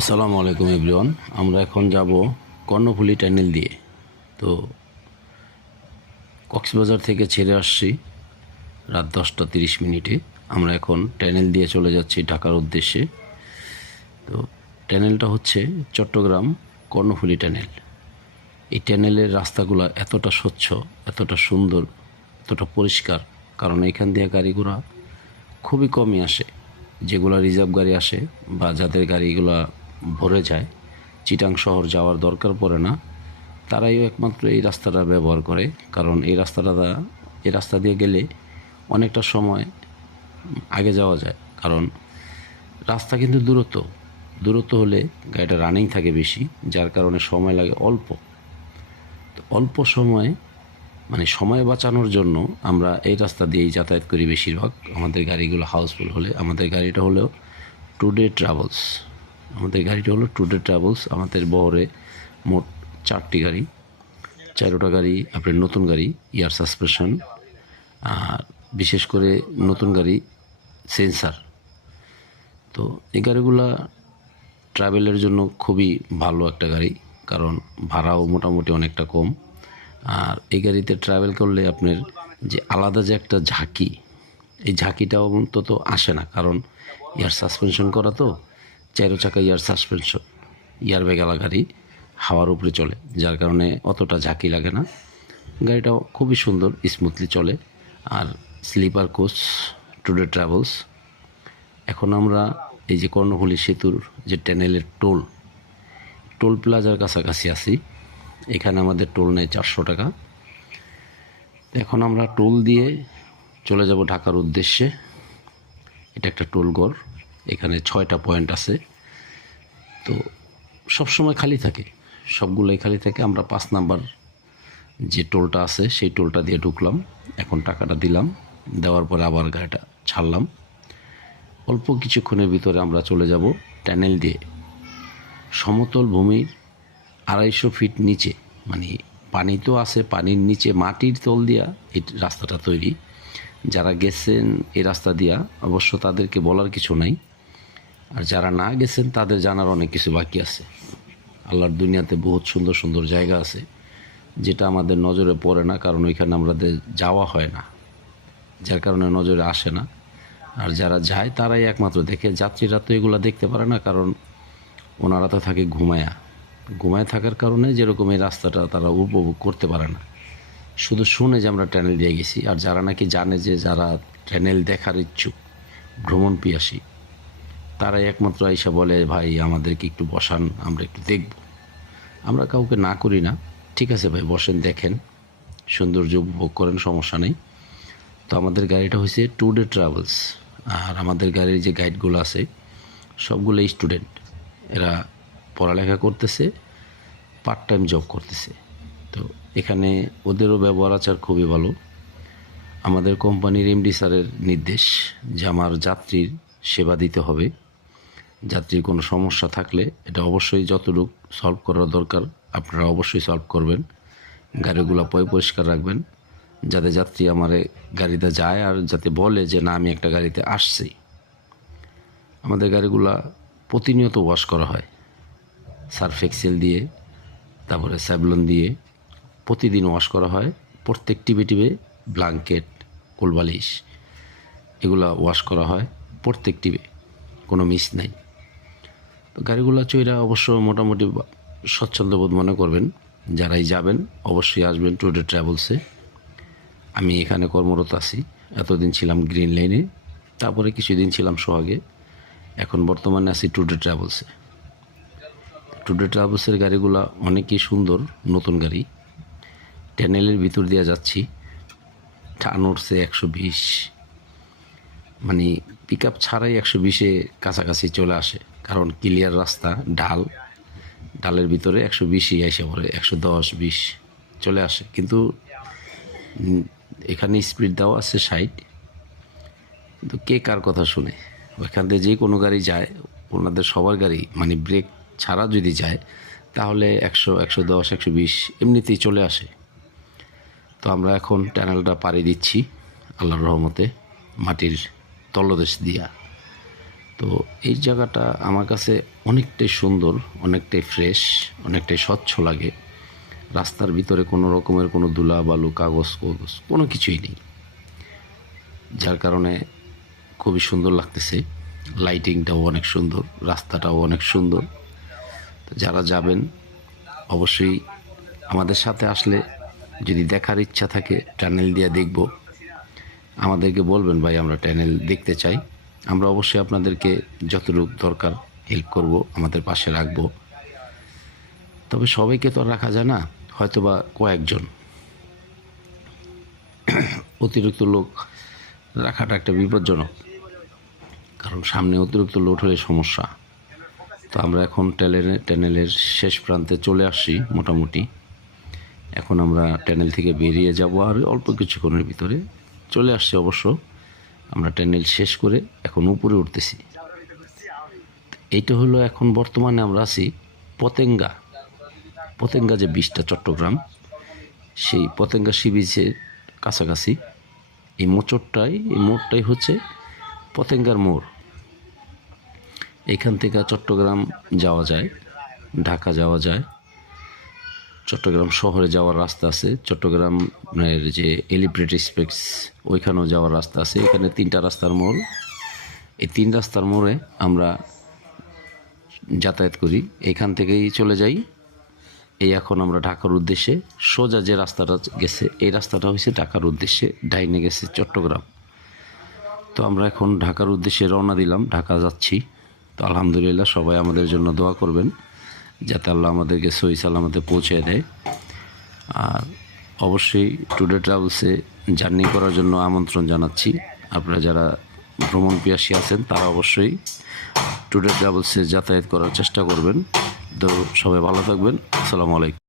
আসসালামু আলাইকুম এভরিওয়ান। আমরা এখন যাব কর্ণফুলী টানেল দিয়ে। তো কক্সবাজার থেকে ছেড়ে আসছি রাত 10টা 30 মিনিটে। আমরা এখন টানেল দিয়ে চলে যাচ্ছি ঢাকার উদ্দেশ্যে। তো টানেলটা হচ্ছে চট্টগ্রাম কর্ণফুলী টানেল। এই টানেলের রাস্তাগুলো এতটা স্বচ্ছ, এতটা সুন্দর, এতটা পরিষ্কার, কারণ এখান দিয়ে গাড়ি ঘোড়া খুবই কমই আসে। যেগুলো রিজার্ভ গাড়ি আসে বা যাদের গাড়িগুলো ভরে যায়, চিটাং শহর যাওয়ার দরকার পড়ে না, তারাইও একমাত্র এই রাস্তাটা ব্যবহার করে। কারণ এই রাস্তা দিয়ে গেলে অনেকটা সময় আগে যাওয়া যায়। কারণ রাস্তা কিন্তু দূরত্ব হলে গাড়িটা রানিং থাকে বেশি, যার কারণে সময় লাগে অল্প। তো অল্প সময় মানে সময় বাঁচানোর জন্য আমরা এই রাস্তা দিয়েই যাতায়াত করি বেশিরভাগ। আমাদের গাড়িগুলো হাউসফুল হলে, আমাদের গাড়িটা হলো টুডে ট্রাভেলস। আমাদের বহরে মোট 4টি গাড়ি, 4টা গাড়ি আপনার নতুন গাড়ি, এয়ার সাসপেনশন, আর বিশেষ করে নতুন গাড়ি সেন্সার। তো এই গাড়িগুলা ট্রাভেলের জন্য খুবই ভালো একটা গাড়ি, কারণ ভাড়াও মোটামুটি অনেকটা কম। আর এই গাড়িতে ট্রাভেল করলে আপনার যে আলাদা যে একটা ঝাঁকি, এই ঝাঁকিটাও অন্তত আসে না। কারণ এয়ার সাসপেনশন করা, তো 4 চাকা এয়ার সাসপেনশন, এয়ার ব্যাগওয়ালা গাড়ি, হাওয়ার উপরে চলে, যার কারণে অতটা ঝাঁকি লাগে না। গাড়িটাও খুবই সুন্দর, স্মুথলি চলে। আর স্লিপার কোচ টুডে ট্রাভেলস। এখন আমরা এই যে কর্ণফুলী সেতুর যে টানেলের টোল প্লাজার কাছাকাছি আছি। এখানে আমাদের টোল নেয় 400 টাকা। এখন আমরা টোল দিয়ে চলে যাব ঢাকার উদ্দেশ্যে। এটা একটা টোল ঘর, এখানে 6টা পয়েন্ট আছে। তো সবসময় খালি থাকে, সবগুলোই খালি থাকে। আমরা 5 নাম্বার যে টোলটা আছে সেই টোলটা দিয়ে ঢুকলাম। এখন টাকাটা দিলাম, দেওয়ার পরে আবার গাড়িটা ছাড়লাম। অল্প কিছুক্ষণের ভিতরে আমরা চলে যাব টানেল দিয়ে সমতল ভূমির 250 ফিট নিচে। মানে পানি তো আছে, পানির নিচে মাটির তল দিয়া এই রাস্তাটা তৈরি। যারা গেছেন এই রাস্তা দিয়া অবশ্য তাদেরকে বলার কিছু নাই, আর যারা না গেছেন তাদের জানার অনেক কিছু বাকি আছে। আল্লাহর দুনিয়াতে বহুত সুন্দর সুন্দর জায়গা আছে, যেটা আমাদের নজরে পড়ে না, কারণ ওইখানে আমাদের যাওয়া হয় না, যার কারণে নজরে আসে না। আর যারা যায় তারাই একমাত্র দেখে। যাত্রীরা তো এগুলো দেখতে পারে না, কারণ ওনারা তো থাকে ঘুমায় থাকার কারণে যেরকম এই রাস্তাটা তারা উপভোগ করতে পারে না, শুধু শুনে যে আমরা টানেল দিয়ে গেছি। আর যারা নাকি জানে, যে যারা টানেল দেখার ইচ্ছুক, ভ্রমণ পিয়াসী, তারাই একমাত্র আইসা বলে, ভাই আমাদেরকে একটু বসান, আমরা একটু দেখব। আমরা কাউকে না করি না, ঠিক আছে ভাই বসেন, দেখেন, সৌন্দর্য উপভোগ করেন, সমস্যা নেই। তো আমাদের গাড়িটা হয়েছে টুডে ট্রাভেলস। আর আমাদের গাড়ির যে গাইডগুলো আছে সবগুলো স্টুডেন্ট, এরা পড়ালেখা করতেছে, পার্ট টাইম জব করতেছে। তো এখানে ওদেরও ব্যবহার আচার খুবই ভালো। আমাদের কোম্পানির এমডি স্যারের নির্দেশ যে আমার যাত্রীর সেবা দিতে হবে। যাত্রীর কোনো সমস্যা থাকলে এটা অবশ্যই যতটুকু সলভ করার দরকার আপনারা অবশ্যই সলভ করবেন। গাড়িগুলো পরিষ্কার রাখবেন, যাতে যাত্রী আমার গাড়িতে যায় আর যাতে বলে যে না, আমি একটা গাড়িতে আসছি। আমাদের গাড়িগুলা প্রতিনিয়ত ওয়াশ করা হয় সার্ফ এক্সেল দিয়ে, তারপরে স্যাভলন দিয়ে প্রতিদিন ওয়াশ করা হয়। প্রত্যেক টিবে ব্ল্যাঙ্কেট, কোলবালিশ এগুলা ওয়াশ করা হয় প্রত্যেক টিবে, কোনো মিস নাই। তো গাড়িগুলো চইরা অবশ্য মোটামুটি স্বচ্ছন্দ বোধ মনে করবেন। যারাই যাবেন অবশ্যই আসবেন টুডে ট্রাভেলসে। আমি এখানে কর্মরত আছি, এতদিন ছিলাম গ্রিন লাইনে, তারপরে কিছুদিন ছিলাম সোহাগে, এখন বর্তমানে আছি টুডে ট্রাভেলসে। টুডে ট্রাভেলসের গাড়িগুলো অনেকই সুন্দর, নতুন গাড়ি। টানেলের ভিতর দিয়ে যাচ্ছি, টান উঠছে 120, মানে পিক আপ ছাড়াই 120-এ কাছাকাছি চলে আসে। কারণ ক্লিয়ার রাস্তা, ডালের ভিতরে 120-ই এসে পড়ে, 110-20 চলে আসে। কিন্তু এখানে স্পিড দেওয়া আছে 60। কিন্তু কে কার কথা শুনে? ওইখান থেকে যে কোনো গাড়ি যায়, ওনাদের সবার গাড়ি মানে ব্রেক ছাড়া যদি যায় তাহলে 100, 110, 120 এমনিতেই চলে আসে। তো আমরা এখন টানেলটা পাড়ি দিচ্ছি আল্লাহর রহমতে, মাটির তলদেশ দিয়া। তো এই জায়গাটা আমার কাছে অনেকটাই সুন্দর, অনেকটাই ফ্রেশ, অনেকটাই স্বচ্ছ লাগে। রাস্তার ভিতরে কোনো রকমের কোনো ধুলা বালু কাগজ কোনো কিছুই নেই, যার কারণে খুবই সুন্দর লাগতেছে। লাইটিংটাও অনেক সুন্দর, রাস্তাটাও অনেক সুন্দর। তো যারা যাবেন অবশ্যই আমাদের সাথে আসলে যদি দেখার ইচ্ছা থাকে টানেল দিয়ে দেখব, আমাদেরকে বলবেন ভাই আমরা টানেল দেখতে চাই। আমরা অবশ্যই আপনাদেরকে যতটুকু দরকার হেল্প করব, আমাদের পাশে রাখবো। তবে সবাইকে তো আর রাখা যায় না, হয়তোবা কয়েকজন। অতিরিক্ত লোক রাখাটা একটা বিপজ্জনক, কারণ সামনে অতিরিক্ত লোড হলে সমস্যা। তো আমরা এখন টানেলের শেষ প্রান্তে চলে আসছি মোটামুটি। এখন আমরা টানেল থেকে বেরিয়ে যাব আর অল্প কিছুক্ষণের ভিতরে চলে আসছি অবশ্য। আমরা টানেল শেষ করে এখন উপরে উঠতেছি। এইটা হলো এখন বর্তমানে আমরা আছি পতেঙ্গা। পতেঙ্গা যে বিচটা চট্টগ্রাম, সেই পতেঙ্গা সি বিচের কাছাকাছি এই মোড়টাই হচ্ছে পতেঙ্গার মোড়। এখান থেকে চট্টগ্রাম যাওয়া যায়, ঢাকা যাওয়া যায়, চট্টগ্রাম শহরে যাওয়ার রাস্তা আছে, চট্টগ্রামের যে এলিভেটেড স্পেস ওইখানেও যাওয়ার রাস্তা আছে। এখানে 3টা রাস্তার মোড়। এই 3 রাস্তার মোড়ে আমরা যাতায়াত করি, এখান থেকেই চলে যাই। এই এখন আমরা ঢাকার উদ্দেশ্যে, সোজা যে রাস্তাটা গেছে এই রাস্তাটা হয়েছে ঢাকার উদ্দেশ্যে, ডাইনে গেছে চট্টগ্রাম। তো আমরা এখন ঢাকার উদ্দেশ্যে রওনা দিলাম, ঢাকা যাচ্ছি। তো আলহামদুলিল্লাহ সবাই আমাদের জন্য দোয়া করবেন যাতে আল্লাহ আমাদেরকে সহি সালামতে পৌঁছে দেয়। আর অবশ্যই টুডে ট্রাভেলসে জার্নি করার জন্য আমন্ত্রণ জানাচ্ছি। আপনারা যারা ভ্রমণ পিয়াসী আছেন তারা অবশ্যই টুডে ট্রাভেলসে যাতায়াত করার চেষ্টা করবেন। তো সবাই ভালো থাকবেন। আসসালামু আলাইকুম।